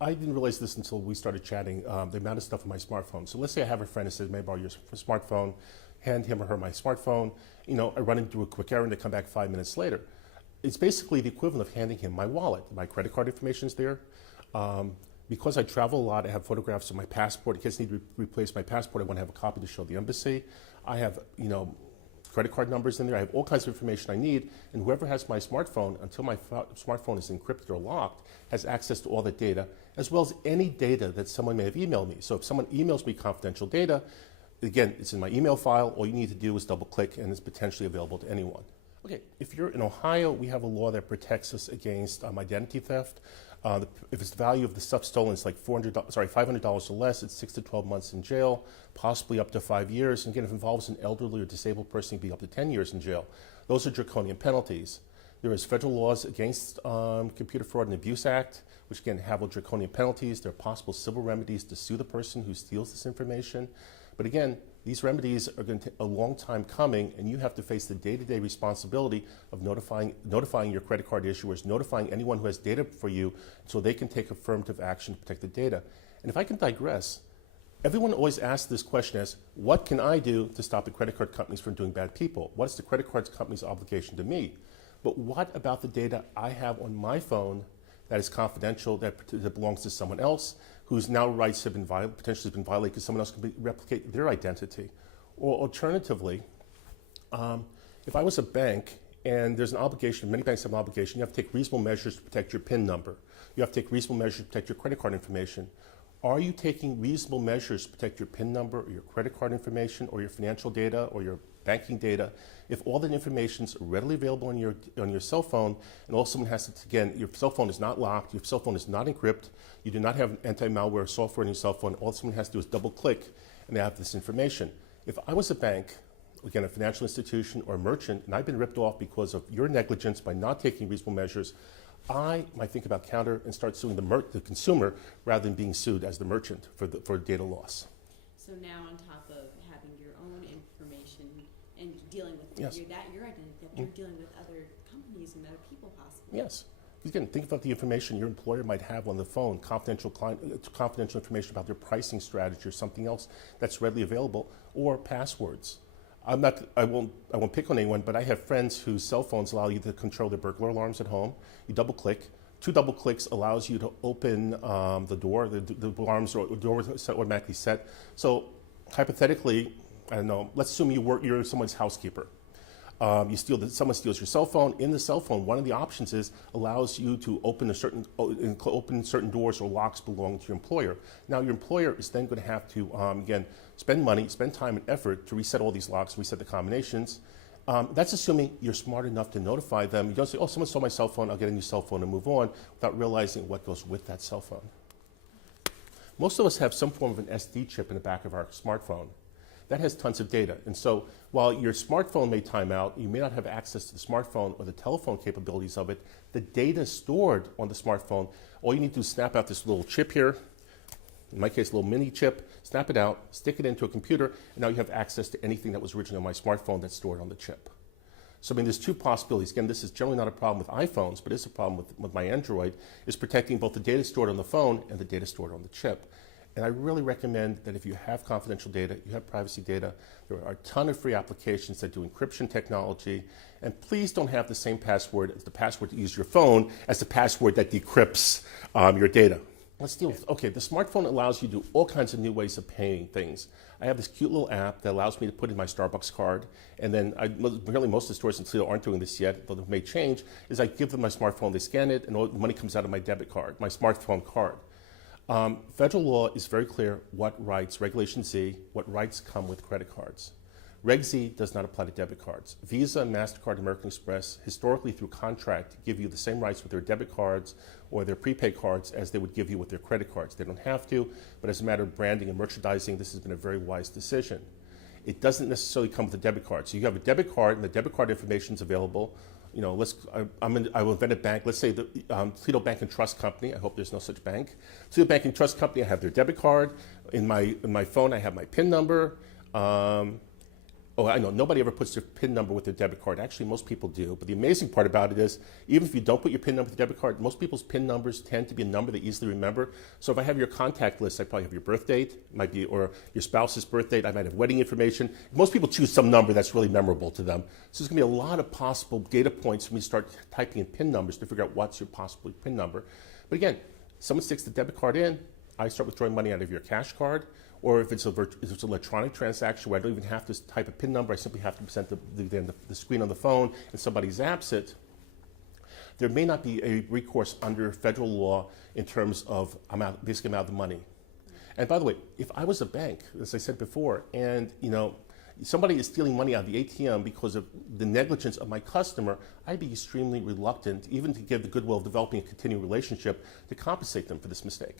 I didn't realize this until we started chatting, the amount of stuff on my smartphone. So let's say I have a friend that says, may I borrow your smartphone, hand him or her my smartphone. I run into a quick errand, I come back 5 minutes later. It's basically the equivalent of handing him my wallet. My credit card information is there. Because I travel a lot, I have photographs of my passport. In case I need to replace my passport, I want to have a copy to show the embassy. I have, credit card numbers in there. I have all kinds of information I need, and whoever has my smartphone, until my smartphone is encrypted or locked, has access to all that data, as well as any data that someone may have emailed me. So if someone emails me confidential data, again, it's in my email file. All you need to do is double click, and it's potentially available to anyone. Okay, if you're in Ohio, we have a law that protects us against identity theft. If it's the value of the stuff stolen, it's like $500 or less, it's 6 to 12 months in jail, possibly up to 5 years. And again, if it involves an elderly or disabled person, it can be up to 10 years in jail. Those are draconian penalties. There is federal laws against Computer Fraud and Abuse Act, which again have draconian penalties. There are possible civil remedies to sue the person who steals this information. But again, these remedies are going to take a long time coming, and you have to face the day-to-day responsibility of notifying your credit card issuers, notifying anyone who has data for you so they can take affirmative action to protect the data. And if I can digress, everyone always asks this question as, what can I do to stop the credit card companies from doing bad people? What is the credit card company's obligation to me? But what about the data I have on my phone that is confidential, that belongs to someone else, whose now rights have been potentially been violated because someone else can replicate their identity? Or alternatively, if I was a bank and there's an obligation, many banks have an obligation, you have to take reasonable measures to protect your PIN number. You have to take reasonable measures to protect your credit card information. Are you taking reasonable measures to protect your PIN number or your credit card information or your financial data or your banking data if all that information is readily available on your cell phone, and all someone has to, again, your cell phone is not locked, your cell phone is not encrypted, you do not have anti-malware software on your cell phone, all someone has to do is double click and they have this information. If I was a bank, again, a financial institution or a merchant, and I've been ripped off because of your negligence by not taking reasonable measures, I might think about counter and start suing the consumer rather than being sued as the merchant for data loss. So now on top of having your own information and dealing with Yes. your identity theft, you're dealing with other companies and other people possibly. Yes. Again, think about the information your employer might have on the phone, confidential information about their pricing strategy or something else that's readily available, or passwords. I won't pick on anyone, but I have friends whose cell phones allow you to control their burglar alarms at home. You double click. 2 double clicks allows you to open the door. The alarms or door is automatically set. So hypothetically, I don't know, let's assume you're someone's housekeeper. Someone steals your cell phone. In the cell phone, one of the options allows you to open certain doors or locks belonging to your employer. Now, your employer is then going to have to, again, spend money, spend time and effort to reset all these locks, reset the combinations. That's assuming you're smart enough to notify them. You don't say, oh, someone stole my cell phone, I'll get a new cell phone and move on, without realizing what goes with that cell phone. Most of us have some form of an SD chip in the back of our smartphone. That has tons of data. And so while your smartphone may time out, you may not have access to the smartphone or the telephone capabilities of it, the data stored on the smartphone, all you need to do is snap out this little chip here, in my case, a little mini chip, snap it out, stick it into a computer, and now you have access to anything that was originally on my smartphone that's stored on the chip. So I mean, there's 2 possibilities. Again, this is generally not a problem with iPhones, but it's a problem with my Android, is protecting both the data stored on the phone and the data stored on the chip. And I really recommend that if you have confidential data, you have privacy data, there are a ton of free applications that do encryption technology. And please don't have the same password as the password to use your phone as the password that decrypts your data. Let's deal with, okay, the smartphone allows you to do all kinds of new ways of paying things. I have this cute little app that allows me to put in my Starbucks card, and then really most of the stores in Toledo aren't doing this yet, though they may change, is I give them my smartphone, they scan it, and all the money comes out of my debit card, my smartphone card. Federal law is very clear what rights, Regulation Z, what rights come with credit cards. Reg Z does not apply to debit cards. Visa, MasterCard, and American Express, historically through contract, give you the same rights with their debit cards or their prepaid cards as they would give you with their credit cards. They don't have to, but as a matter of branding and merchandising, this has been a very wise decision. It doesn't necessarily come with a debit card. So you have a debit card, and the debit card information is available. You know, I will invent a bank. Let's say the Toledo Bank and Trust Company. I hope there's no such bank. Toledo Bank and Trust Company. I have their debit card. In my phone, I have my PIN number. Oh, I know. Nobody ever puts their PIN number with their debit card. Actually, most people do. But the amazing part about it is, even if you don't put your PIN number with your debit card, most people's PIN numbers tend to be a number they easily remember. So if I have your contact list, I probably have your birth date, might be, or your spouse's birth date. I might have wedding information. Most people choose some number that's really memorable to them. So there's going to be a lot of possible data points when you start typing in PIN numbers to figure out what's your possible PIN number. But again, someone sticks the debit card in, I start withdrawing money out of your cash card. Or if it's an electronic transaction where I don't even have to type a PIN number, I simply have to present the screen on the phone and somebody zaps it, there may not be a recourse under federal law in terms of basically amount of the money. And by the way, if I was a bank, as I said before, and somebody is stealing money out of the ATM because of the negligence of my customer, I'd be extremely reluctant, even to give the goodwill of developing a continuing relationship, to compensate them for this mistake.